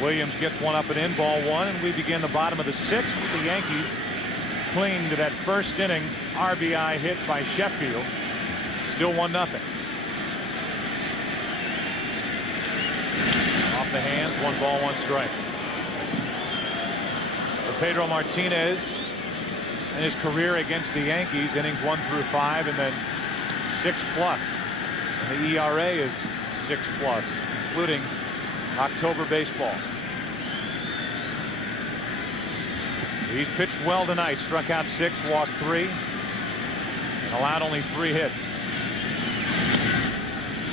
Williams gets one up and in, ball one, and we begin the bottom of the sixth with the Yankees clinging to that first inning RBI hit by Sheffield. Still 1-0. Off the hands, 1 ball, 1 strike. For Pedro Martinez and his career against the Yankees, innings 1 through 5, and then 6+. And the ERA is 6+, including October baseball. He's pitched well tonight. Struck out 6, walked 3, and allowed only 3 hits.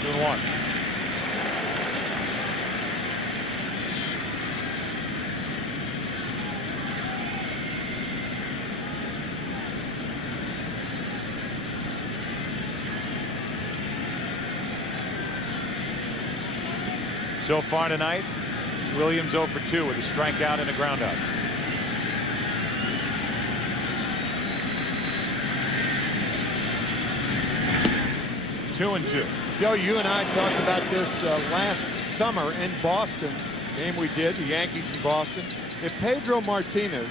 2-1. So far tonight, Williams 0 for 2 with a strikeout and a groundout. 2-2. Joe, you and I talked about this last summer in Boston. Game we did, the Yankees in Boston. If Pedro Martinez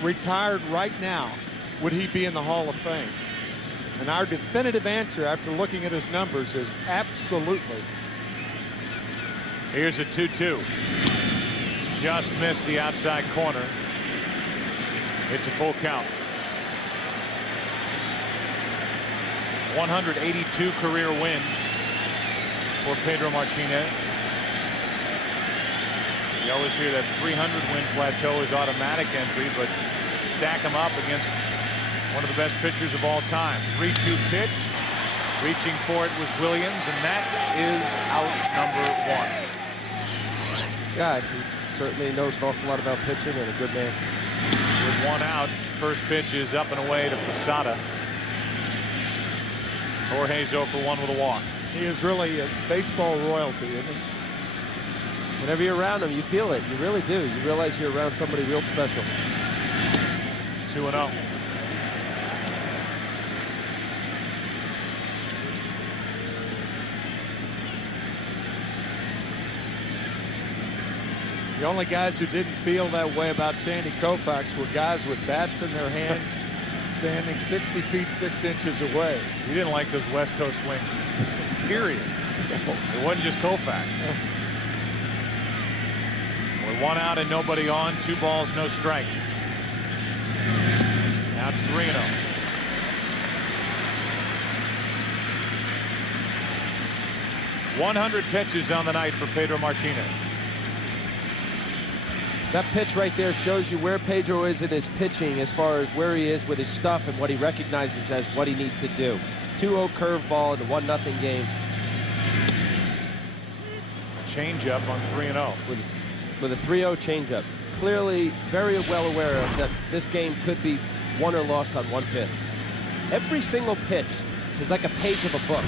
retired right now, would he be in the Hall of Fame? And our definitive answer after looking at his numbers is absolutely. Here's a 2-2. Just missed the outside corner. It's a full count. 182 career wins for Pedro Martinez. You always hear that 300-win plateau is automatic entry, but stack him up against one of the best pitchers of all time. 3-2 pitch. Reaching for it was Williams, and that is out number 1. Yeah, he certainly knows an awful lot about pitching and a good man. With 1 out, first pitch is up and away to Posada. Jorge's 0 for 1 with a walk. He is really a baseball royalty, isn't he? Whenever you're around him, you feel it. You really do. You realize you're around somebody real special. 2-0. The only guys who didn't feel that way about Sandy Koufax were guys with bats in their hands standing 60 feet 6 inches away. He didn't like those West Coast swings, period. It wasn't just Koufax. With 1 out and nobody on, 2 balls, no strikes. Now it's 3-0. .100 pitches on the night for Pedro Martinez. That pitch right there shows you where Pedro is in his pitching as far as where he is with his stuff and what he recognizes as what he needs to do. 2-0 curveball in the 1-0 game. Changeup on 3-0. With a 3-0 changeup. Clearly very well aware of that this game could be won or lost on 1 pitch. Every single pitch is like a page of a book.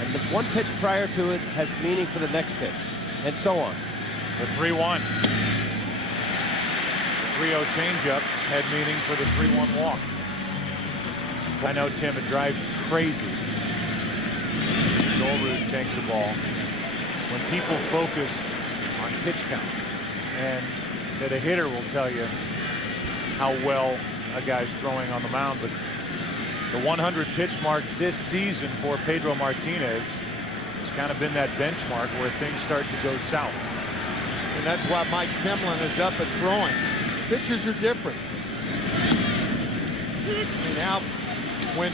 And the 1 pitch prior to it has meaning for the next pitch. And so on. The 3-1. 3-0 changeup had meaning for the 3-1 walk. I know, Tim, it drives you crazy. Goldroot takes the ball. When people focus on pitch counts, and that a hitter will tell you how well a guy's throwing on the mound, but the 100 pitch mark this season for Pedro Martinez has kind of been that benchmark where things start to go south. And that's why Mike Timlin is up and throwing. Pitchers are different. And now, when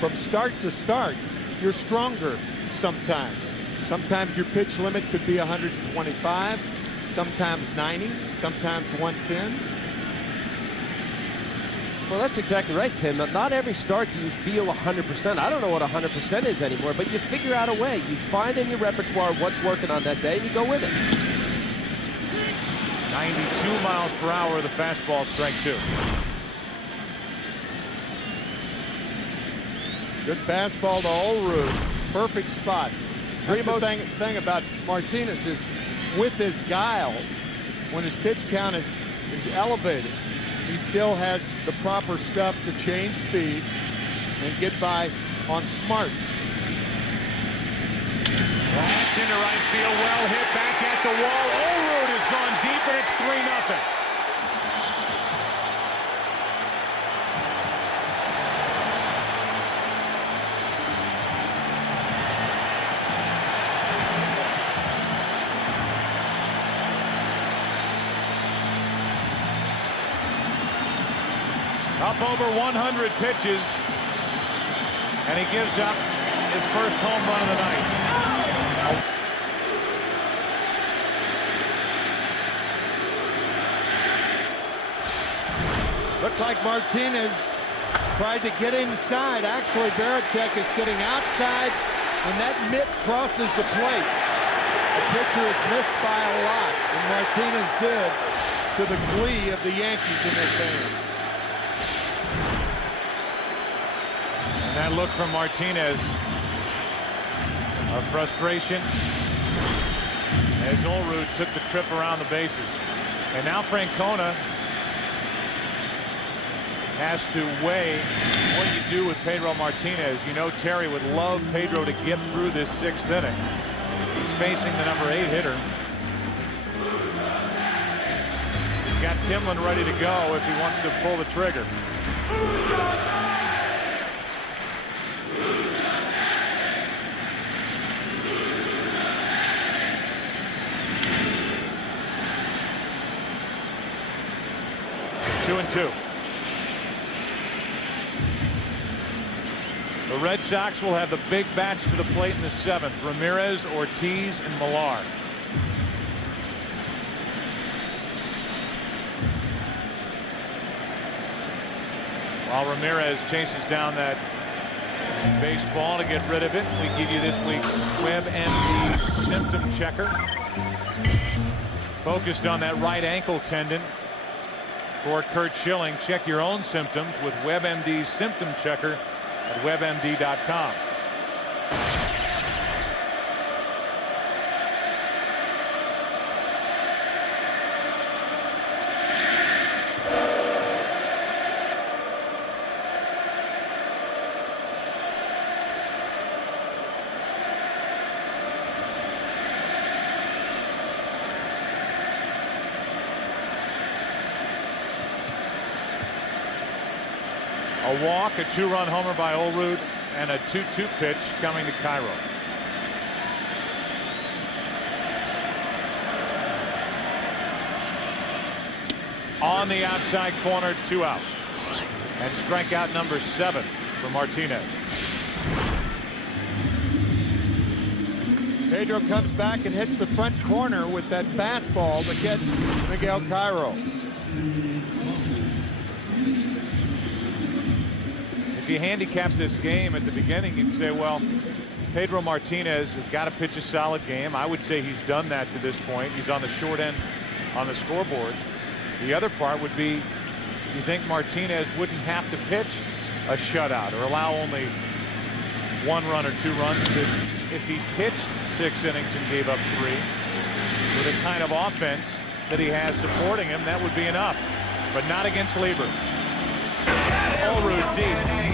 from start to start, you're stronger sometimes. Sometimes your pitch limit could be 125, sometimes 90, sometimes 110. Well, that's exactly right, Tim. Not every start do you feel 100%. I don't know what 100% is anymore, but you figure out a way. You find in your repertoire what's working on that day, and you go with it. 92 miles per hour, the fastball, strike 2. Good fastball to Olerud. Perfect spot. That's the thing about Martinez is with his guile, when his pitch count is elevated, he still has the proper stuff to change speeds and get by on smarts. That's into right field, well hit back at the wall. It's 3-0. Up over 100 pitches, and he gives up his first home run of the night. Looked like Martinez tried to get inside. Actually, Baratek is sitting outside, and that mitt crosses the plate. The pitcher is missed by a lot, and Martinez did, to the glee of the Yankees and their fans. That look from Martinez of frustration as Olerud took the trip around the bases. And now Francona has to weigh what you do with Pedro Martinez. You know Terry would love Pedro to get through this 6th inning. He's facing the number 8 hitter. He's got Timlin ready to go if he wants to pull the trigger. Two and two. The Red Sox will have the big bats to the plate in the 7th. Ramirez, Ortiz, and Millar. While Ramirez chases down that baseball to get rid of it, we give you this week's WebMD symptom checker. Focused on that right ankle tendon for Curt Schilling. Check your own symptoms with WebMD's symptom checker at WebMD.com. A walk, a 2-run homer by Olerud, and a 2-2 pitch coming to Cairo. On the outside corner, 2 out. And strikeout number 7 for Martinez. Pedro comes back and hits the front corner with that fastball to get Miguel Cairo. If you handicap this game at the beginning, you'd say, well, Pedro Martinez has got to pitch a solid game. I would say he's done that to this point. He's on the short end on the scoreboard. The other part would be, you think Martinez wouldn't have to pitch a shutout or allow only 1 run or 2 runs? If he pitched 6 innings and gave up 3 with the kind of offense that he has supporting him, that would be enough. But not against Lieber. Olerud deep.